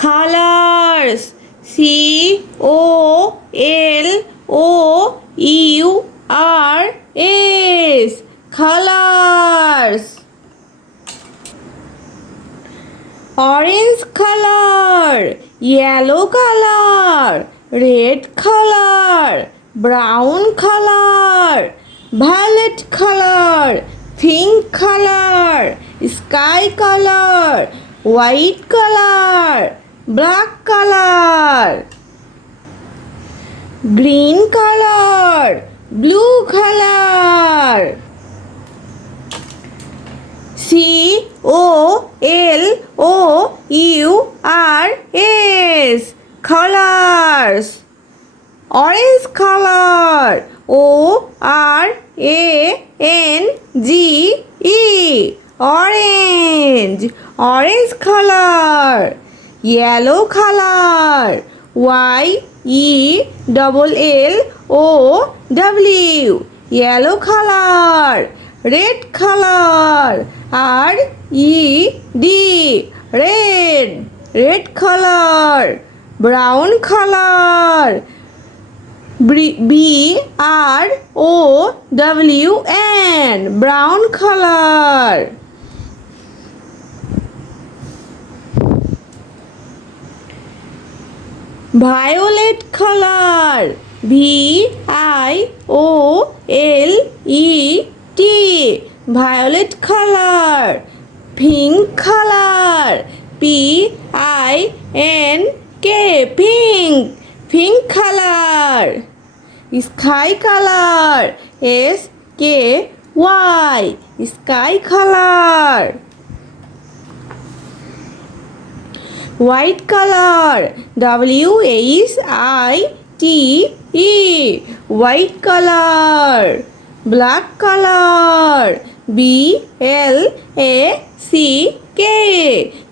colors, colors, colors. Orange color, yellow color, red color, brown color, violet color, pink color, sky color, white color, black color, green color, blue color. colors, colors. Orange color, orange, orange, orange color. Yellow color, yellow, yellow color. Red color, red, red color. Brown color, brown, brown color. Violet color, violet, violet color. Pink color, pink, pink, pink color. Sky color, sky, sky color. White color, white, white color. Black color, black,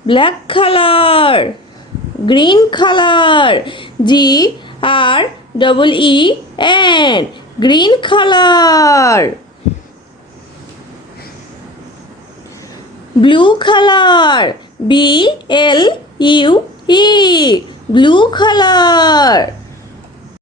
black color. Green color, green, green color. Blue color, blue, blue color.